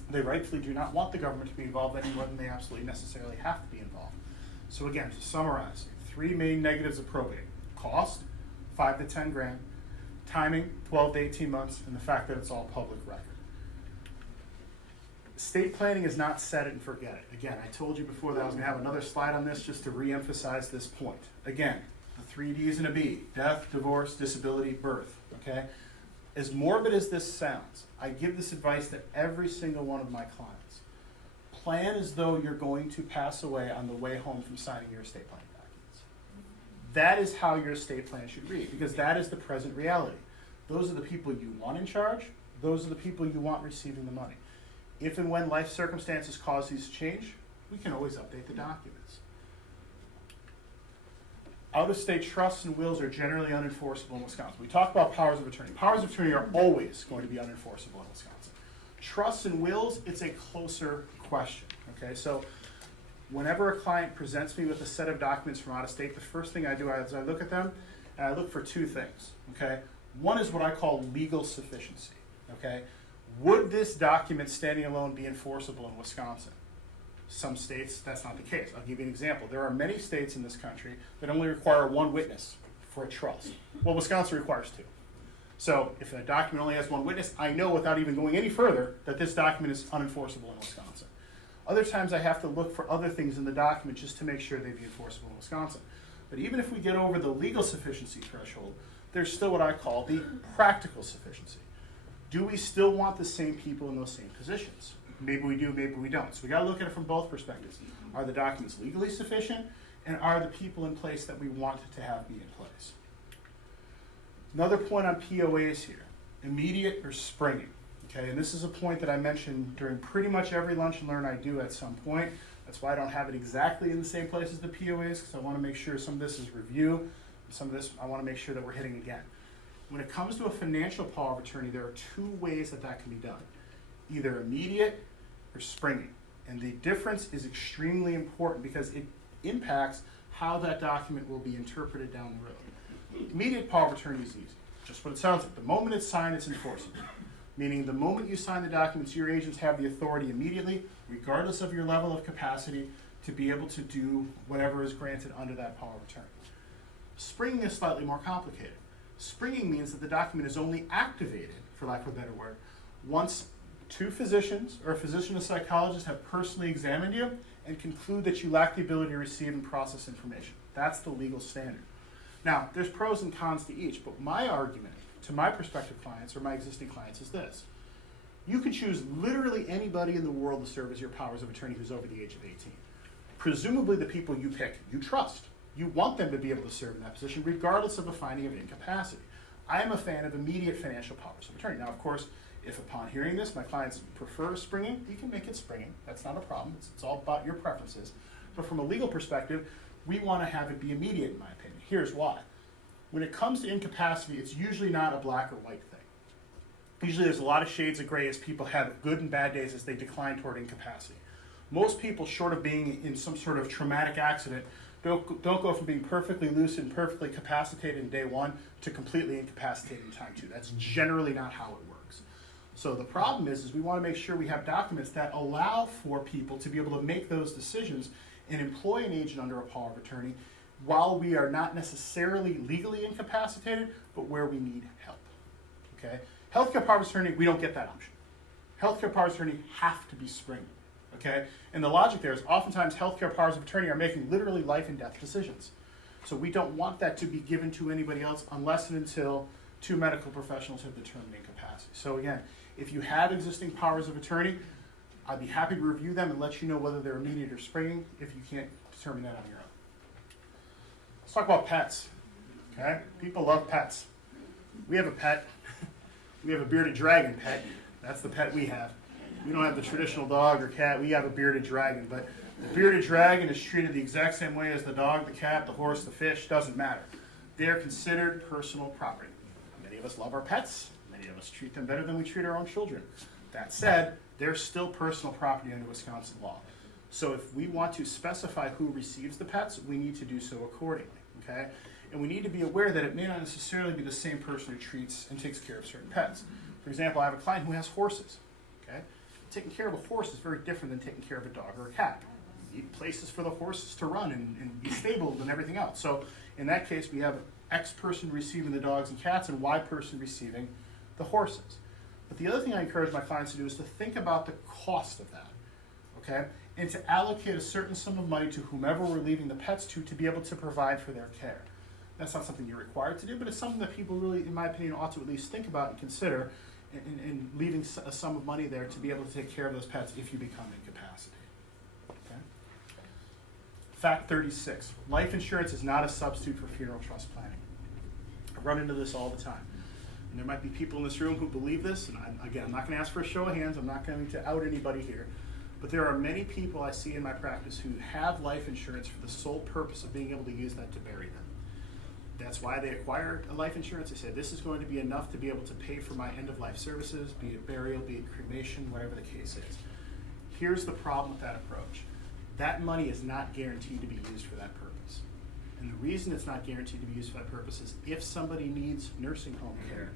They rightfully do not want the government to be involved any more than they absolutely necessarily have to be involved. So again, to summarize, 3 main negatives of probate: cost, 5 to 10 grand, timing, 12 to 18 months, and the fact that it's all public record. Estate planning is not set it and forget it. Again, I told you before that I was going to have another slide on this just to re-emphasize this point. Again, the 3 Ds and a B: death, divorce, disability, birth. Okay? As morbid as this sounds, I give this advice to every single one of my clients. Plan as though you're going to pass away on the way home from signing your estate planning documents. That is how your estate plan should read, because that is the present reality. Those are the people you want in charge. Those are the people you want receiving the money. If and when life circumstances cause these to change, we can always update the documents. Out-of-state trusts and wills are generally unenforceable in Wisconsin. We talk about powers of attorney. Powers of attorney are always going to be unenforceable in Wisconsin. Trusts and wills, it's a closer question. Okay, so whenever a client presents me with a set of documents from out of state, the first thing I do is I look at them and I look for 2 things. Okay, one is what I call legal sufficiency. Okay, would this document standing alone be enforceable in Wisconsin? Some states, that's not the case. I'll give you an example. There are many states in this country that only require 1 witness for a trust. Well, Wisconsin requires 2. So if a document only has 1 witness, I know without even going any further that this document is unenforceable in Wisconsin. Other times I have to look for other things in the document just to make sure they'd be enforceable in Wisconsin. But even if we get over the legal sufficiency threshold, there's still what I call the practical sufficiency. Do we still want the same people in those same positions? Maybe we do, maybe we don't. So we got to look at it from both perspectives. Are the documents legally sufficient, and are the people in place that we want to have be in place? Another point on POAs here: immediate or springing. Okay, and this is a point that I mentioned during pretty much every lunch and learn I do at some point. That's why I don't have it exactly in the same place as the POAs, because I want to make sure some of this is review, and some of this I want to make sure that we're hitting again. When it comes to a financial power of attorney, there are 2 ways that can be done: either immediate or springing. And the difference is extremely important because it impacts how that document will be interpreted down the road. Immediate power of attorney is easy. Just what it sounds like. The moment it's signed, it's enforceable. Meaning the moment you sign the documents, your agents have the authority immediately, regardless of your level of capacity, to be able to do whatever is granted under that power of attorney. Springing is slightly more complicated. Springing means that the document is only activated, for lack of a better word, once 2 physicians or a physician and psychologist have personally examined you and conclude that you lack the ability to receive and process information. That's the legal standard. Now, there's pros and cons to each, but my argument to my prospective clients or my existing clients is this: you can choose literally anybody in the world to serve as your powers of attorney who's over the age of 18. Presumably the people you pick, you trust. You want them to be able to serve in that position regardless of a finding of incapacity. I am a fan of immediate financial powers of attorney. Now, of course, if upon hearing this, my clients prefer springing, you can make it springing. That's not a problem. It's all about your preferences. But from a legal perspective, we want to have it be immediate, in my opinion. Here's why. When it comes to incapacity, it's usually not a black or white thing. Usually there's a lot of shades of gray as people have good and bad days as they decline toward incapacity. Most people, short of being in some sort of traumatic accident, don't go from being perfectly lucid and perfectly capacitated in day 1 to completely incapacitated in time 2. That's generally not how it works. So the problem is we want to make sure we have documents that allow for people to be able to make those decisions and employ an agent under a power of attorney while we are not necessarily legally incapacitated, but where we need help. Okay? Healthcare power of attorney, we don't get that option. Healthcare powers of attorney have to be spring. Okay? And the logic there is oftentimes healthcare powers of attorney are making literally life and death decisions. So we don't want that to be given to anybody else unless and until 2 medical professionals have determined incapacity. So again, if you have existing powers of attorney, I'd be happy to review them and let you know whether they're immediate or springing if you can't determine that on your own. Let's talk about pets. Okay? People love pets. We have a pet. We have a bearded dragon pet. That's the pet we have. We don't have the traditional dog or cat. We have a bearded dragon. But the bearded dragon is treated the exact same way as the dog, the cat, the horse, the fish. Doesn't matter. They're considered personal property. Many of us love our pets. Many of us treat them better than we treat our own children. That said, they're still personal property under Wisconsin law. So if we want to specify who receives the pets, we need to do so accordingly. Okay? And we need to be aware that it may not necessarily be the same person who treats and takes care of certain pets. For example, I have a client who has horses. Okay? taking care of a horse is very different than taking care of a dog or a cat. You need places for the horses to run and be stabled and everything else. So in that case, we have X person receiving the dogs and cats and Y person receiving the horses. But the other thing I encourage my clients to do is to think about the cost of that, okay? And to allocate a certain sum of money to whomever we're leaving the pets to be able to provide for their care. That's not something you're required to do, but it's something that people really, in my opinion, ought to at least think about and consider in leaving a sum of money there to be able to take care of those pets if you become incapacitated. Okay? Fact 36, life insurance is not a substitute for funeral trust planning. I run into this all the time. And there might be people in this room who believe this, and I'm not going to ask for a show of hands, I'm not going to out anybody here, but there are many people I see in my practice who have life insurance for the sole purpose of being able to use that to bury them. That's why they acquire a life insurance. They say this is going to be enough to be able to pay for my end-of-life services, be it burial, be it cremation, whatever the case is. Here's the problem with that approach. That money is not guaranteed to be used for that purpose. And the reason it's not guaranteed to be used for that purpose is if somebody needs nursing home care,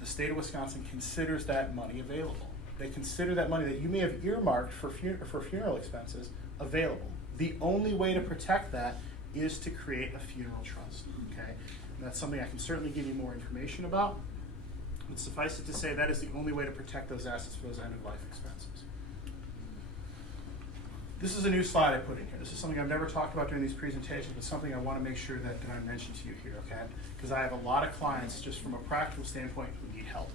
the state of Wisconsin considers that money available. They consider that money that you may have earmarked for funeral expenses available. The only way to protect that is to create a funeral trust, okay? And that's something I can certainly give you more information about. But suffice it to say, that is the only way to protect those assets for those end-of-life expenses. This is a new slide I put in here. This is something I've never talked about during these presentations, but something I want to make sure that I mention to you here, okay? Because I have a lot of clients, just from a practical standpoint, who need help.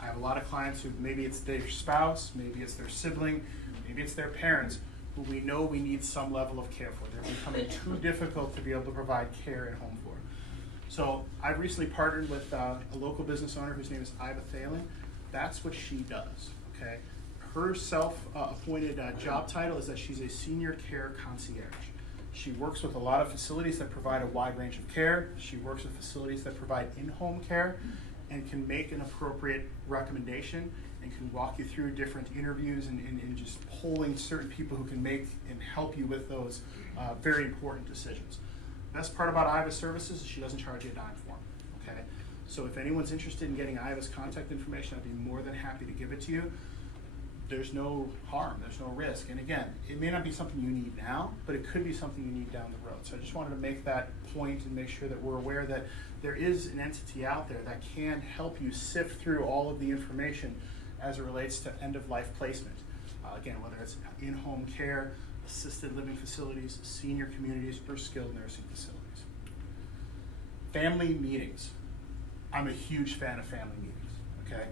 I have a lot of clients who maybe it's their spouse, maybe it's their sibling, maybe it's their parents, who we know we need some level of care for. They're becoming too difficult to be able to provide care at home for. So I've recently partnered with a local business owner whose name is Iva Thalen. That's what she does, okay? Her self-appointed job title is that she's a senior care concierge. She works with a lot of facilities that provide a wide range of care. She works with facilities that provide in-home care and can make an appropriate recommendation and can walk you through different interviews and just polling certain people who can make and help you with those very important decisions. Best part about Iva's services is she doesn't charge you a dime for them, okay? So if anyone's interested in getting Iva's contact information, I'd be more than happy to give it to you. There's no harm, there's no risk. And again, it may not be something you need now, but it could be something you need down the road. So I just wanted to make that point and make sure that we're aware that there is an entity out there that can help you sift through all of the information as it relates to end-of-life placement. Again, whether it's in-home care, assisted living facilities, senior communities, or skilled nursing facilities. Family meetings. I'm a huge fan of family meetings, okay?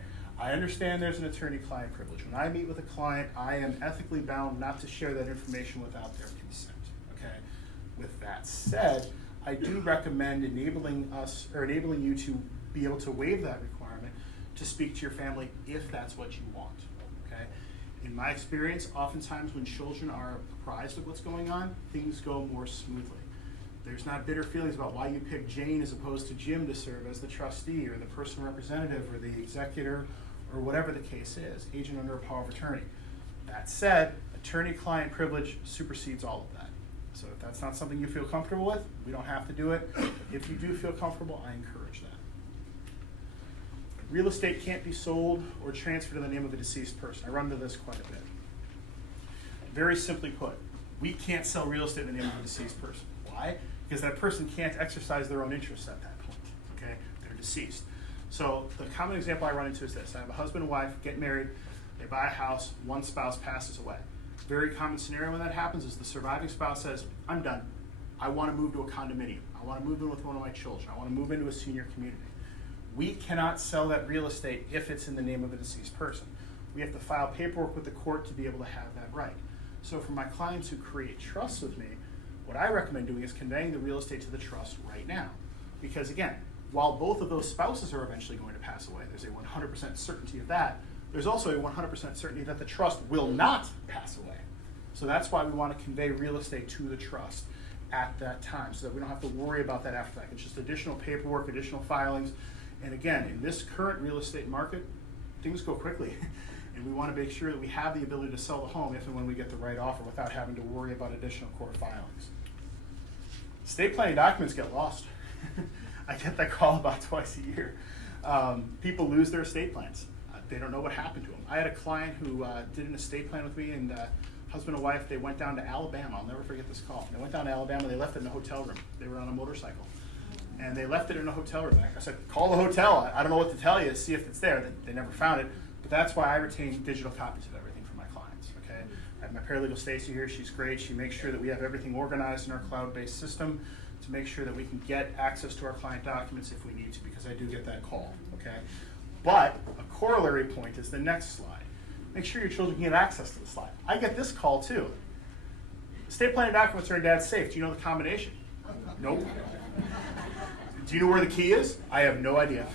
I understand there's an attorney-client privilege. When I meet with a client, I am ethically bound not to share that information without their consent, okay? With that said, I do recommend enabling you to be able to waive that requirement to speak to your family if that's what you want, okay? In my experience, oftentimes when children are apprised of what's going on, things go more smoothly. There's not bitter feelings about why you picked Jane as opposed to Jim to serve as the trustee or the personal representative or the executor or whatever the case is, agent under a power of attorney. That said, attorney-client privilege supersedes all of that. So if that's not something you feel comfortable with, we don't have to do it. If you do feel comfortable, I encourage that. Real estate can't be sold or transferred in the name of a deceased person. I run into this quite a bit. Very simply put, we can't sell real estate in the name of a deceased person. Why? Because that person can't exercise their own interests at that point, okay? They're deceased. So the common example I run into is this. I have a husband and wife, get married, they buy a house, one spouse passes away. Very common scenario when that happens is the surviving spouse says, I'm done. I want to move to a condominium. I want to move in with one of my children. I want to move into a senior community. We cannot sell that real estate if it's in the name of a deceased person. We have to file paperwork with the court to be able to have that right. So for my clients who create trusts with me, what I recommend doing is conveying the real estate to the trust right now. Because again, while both of those spouses are eventually going to pass away, there's a 100% certainty of that. There's also a 100% certainty that the trust will not pass away. So that's why we want to convey real estate to the trust at that time so that we don't have to worry about that after that. It's just additional paperwork, additional filings. And again, in this current real estate market, things go quickly. And we want to make sure that we have the ability to sell the home if and when we get the right offer without having to worry about additional court filings. Estate planning documents get lost. I get that call about twice a year. People lose their estate plans. they don't know what happened to them. I had a client who did an estate plan with me, and husband and wife, they went down to Alabama. I'll never forget this call. They went down to Alabama, they left it in a hotel room. They were on a motorcycle. And they left it in a hotel room. I said, call the hotel. I don't know what to tell you, see if it's there. They never found it. But that's why I retain digital copies of everything for my clients, okay? I have my paralegal Stacy here. She's great. She makes sure that we have everything organized in our cloud-based system to make sure that we can get access to our client documents if we need to, because I do get that call, okay? But a corollary point is the next slide. Make sure your children can get access to the slide. I get this call too. Estate planning documents are in Dad's safe. Do you know the combination? Nope. Do you know where the key is? I have no idea.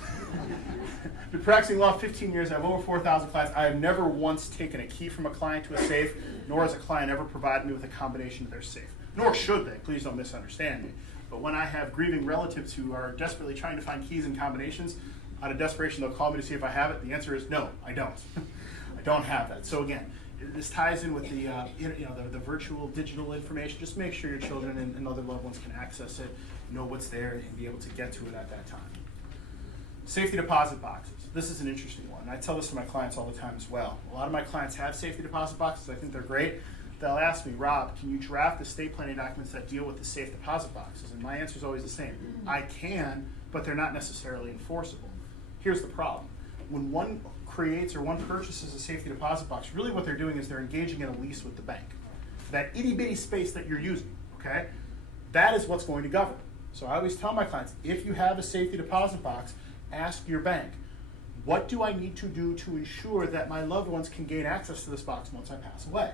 Been practicing law 15 years. I have over 4,000 clients. I have never once taken a key from a client to a safe, nor has a client ever provided me with a combination of their safe. Nor should they. Please don't misunderstand me. But when I have grieving relatives who are desperately trying to find keys and combinations, out of desperation, they'll call me to see if I have it. The answer is no, I don't. I don't have that. So again, this ties in with the virtual digital information. Just make sure your children and other loved ones can access it, know what's there, and be able to get to it at that time. Safety deposit boxes. This is an interesting one. And I tell this to my clients all the time as well. A lot of my clients have safety deposit boxes. I think they're great. They'll ask me, Rob, can you draft estate planning documents that deal with the safe deposit boxes? And my answer is always the same. I can, but they're not necessarily enforceable. Here's the problem. When one creates or one purchases a safety deposit box, really what they're doing is they're engaging in a lease with the bank. That itty bitty space that you're using, okay? That is what's going to govern. So I always tell my clients, if you have a safety deposit box, ask your bank, what do I need to do to ensure that my loved ones can gain access to this box once I pass away?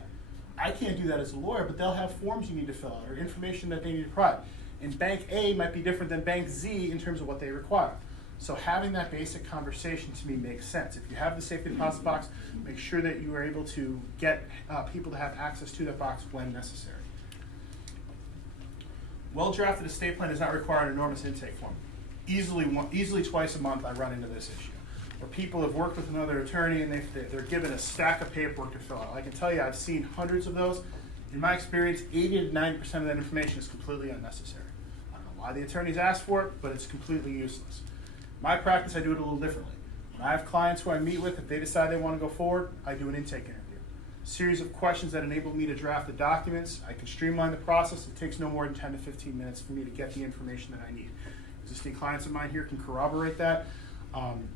I can't do that as a lawyer, but they'll have forms you need to fill out or information that they need to provide. And Bank A might be different than Bank Z in terms of what they require. So having that basic conversation to me makes sense. If you have the safety deposit box, make sure that you are able to get people to have access to that box when necessary. Well-drafted estate plan does not require an enormous intake form. Easily twice a month I run into this issue, where people have worked with another attorney and they're given a stack of paperwork to fill out. I can tell you I've seen hundreds of those. In my experience, 80 to 90% of that information is completely unnecessary. I don't know why the attorneys ask for it, but it's completely useless. My practice, I do it a little differently. When I have clients who I meet with, if they decide they want to go forward, I do an intake interview. A series of questions that enable me to draft the documents. I can streamline the process. It takes no more than 10 to 15 minutes for me to get the information that I need. Existing clients of mine here can corroborate that.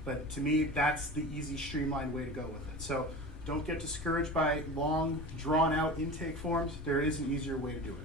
But to me, that's the easy, streamlined way to go with it. So don't get discouraged by long, drawn-out intake forms. There is an easier way to do it.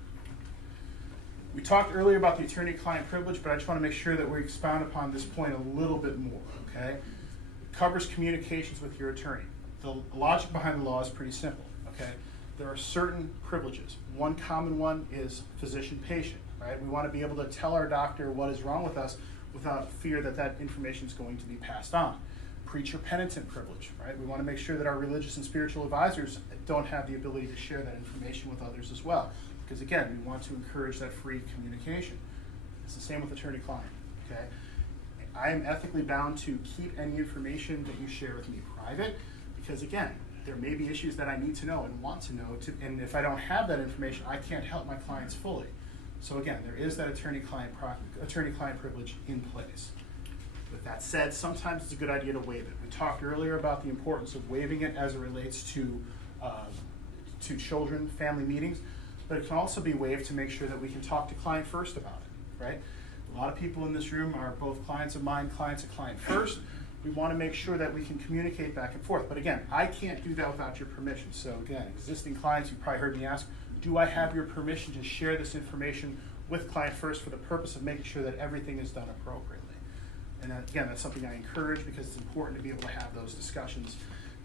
We talked earlier about the attorney-client privilege, but I just want to make sure that we expound upon this point a little bit more, okay? It covers communications with your attorney. The logic behind the law is pretty simple, okay? There are certain privileges. One common one is physician-patient, right? We want to be able to tell our doctor what is wrong with us without fear that that information is going to be passed on. Preacher-penitent privilege, right? We want to make sure that our religious and spiritual advisors don't have the ability to share that information with others as well. Because again, we want to encourage that free communication. It's the same with attorney-client, okay? I am ethically bound to keep any information that you share with me private, because again, there may be issues that I need to know and want to know, and if I don't have that information, I can't help my clients fully. So again, there is that attorney-client privilege in place. With that said, sometimes it's a good idea to waive it. We talked earlier about the importance of waiving it as it relates to children, family meetings, but it can also be waived to make sure that we can talk to client first about it, right? A lot of people in this room are both clients of mine, clients of client first. We want to make sure that we can communicate back and forth. But again, I can't do that without your permission. So again, existing clients, you probably heard me ask, do I have your permission to share this information with client first for the purpose of making sure that everything is done appropriately? And again, that's something I encourage because it's important to be able to have those discussions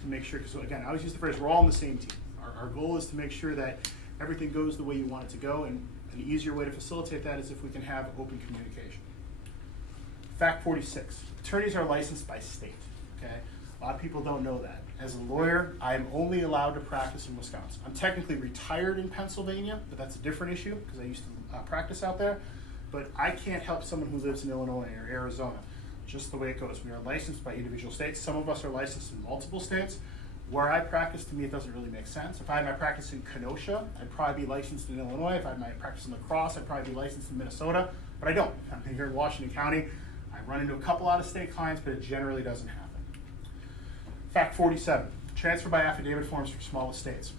to make sure, because again, I always use the phrase, we're all on the same team. Our goal is to make sure that everything goes the way you want it to go, and an easier way to facilitate that is if we can have open communication. Fact 46, attorneys are licensed by state, okay? A lot of people don't know that. As a lawyer, I am only allowed to practice in Wisconsin. I'm technically retired in Pennsylvania, but that's a different issue because I used to practice out there. But I can't help someone who lives in Illinois or Arizona, just the way it goes. We are licensed by individual states. Some of us are licensed in multiple states. Where I practice, to me, it doesn't really make sense. If I had my practice in Kenosha, I'd probably be licensed in Illinois. If I had my practice in La Crosse, I'd probably be licensed in Minnesota, but I don't. I'm here in Washington County. I run into a couple out-of-state clients, but it generally doesn't happen. Fact 47, transfer by affidavit forms for small estates.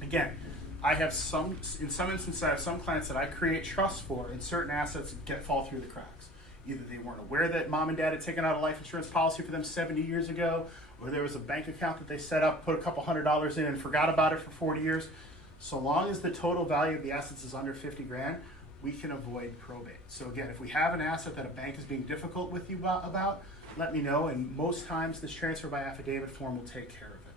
Again, I have in some instances, I have some clients that I create trusts for, and certain assets fall through the cracks. Either they weren't aware that mom and dad had taken out a life insurance policy for them 70 years ago, or there was a bank account that they set up, put a couple $100s in, and forgot about it for 40 years. So long as the total value of the assets is under 50 grand, we can avoid probate. So again, if we have an asset that a bank is being difficult with you about, let me know, and most times this transfer by affidavit form will take care of it.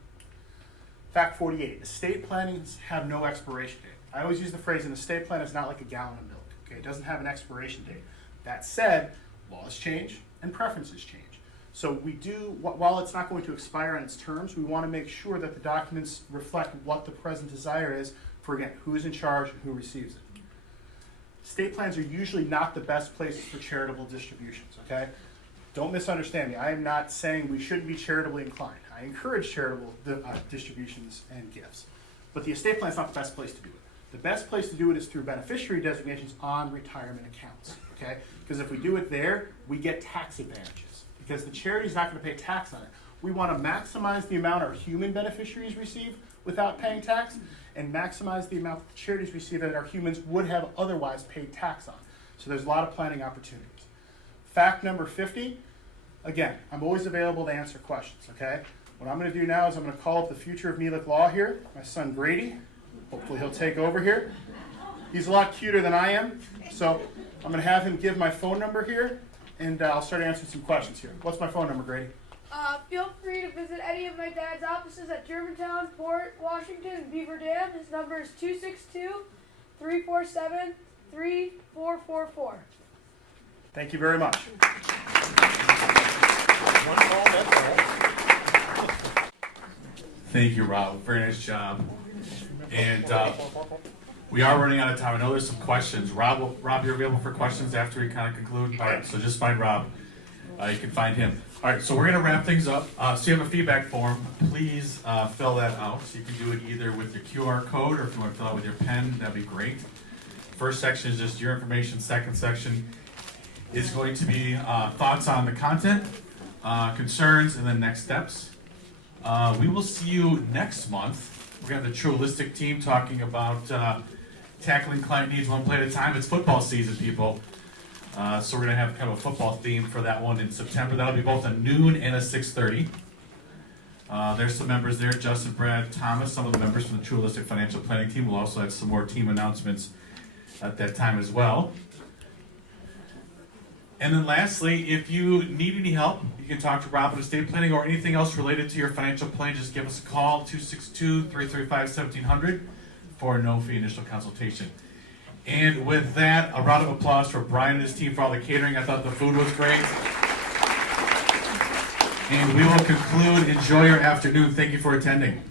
Fact 48, estate plannings have no expiration date. I always use the phrase, an estate plan is not like a gallon of milk. Okay, it doesn't have an expiration date. That said, laws change and preferences change. So we do, while it's not going to expire on its terms, we want to make sure that the documents reflect what the present desire is for, again, who's in charge and who receives it. Estate plans are usually not the best places for charitable distributions, okay? Don't misunderstand me. I am not saying we shouldn't be charitably inclined. I encourage charitable distributions and gifts. But the estate plan is not the best place to do it. The best place to do it is through beneficiary designations on retirement accounts, okay? Because if we do it there, we get tax advantages. Because the charity is not going to pay tax on it. We want to maximize the amount our human beneficiaries receive without paying tax, and maximize the amount that the charities receive that our humans would have otherwise paid tax on. So there's a lot of planning opportunities. Fact number 50, again, I'm always available to answer questions, okay? What I'm going to do now is I'm going to call up the future of Melick Law here, my son Grady. Hopefully he'll take over here. He's a lot cuter than I am, so I'm going to have him give my phone number here, and I'll start answering some questions here. What's my phone number, Grady? Feel free to visit any of my dad's offices at Germantown, Port Washington, and Beaver Dam. His number is 262-347-3444. Thank you very much. One call, that's all. Thank you, Rob. Very nice job. And we are running out of time. I know there's some questions. Rob, you're available for questions after we kind of conclude? All right, so just find Rob. You can find him. All right, so we're going to wrap things up. So you have a feedback form. Please fill that out. So you can do it either with your QR code, or if you want to fill it with your pen, that'd be great. First section is just your information. Second section is going to be thoughts on the content, concerns, and then next steps. We will see you next month. We're going to have the Truistic team talking about tackling client needs one play at a time. It's football season, people. So we're going to have kind of a football theme for that one in September. That'll be both a noon and a 6:30. There's some members there, Justin, Brad, Thomas, some of the members from the Truistic financial planning team. We'll also have some more team announcements at that time as well. And then lastly, if you need any help, you can talk to Rob at estate planning or anything else related to your financial plan. Just give us a call, 262-335-1700 for a no-fee initial consultation. And with that, a round of applause for Brian and his team for all the catering. I thought the food was great. And we will conclude. Enjoy your afternoon. Thank you for attending.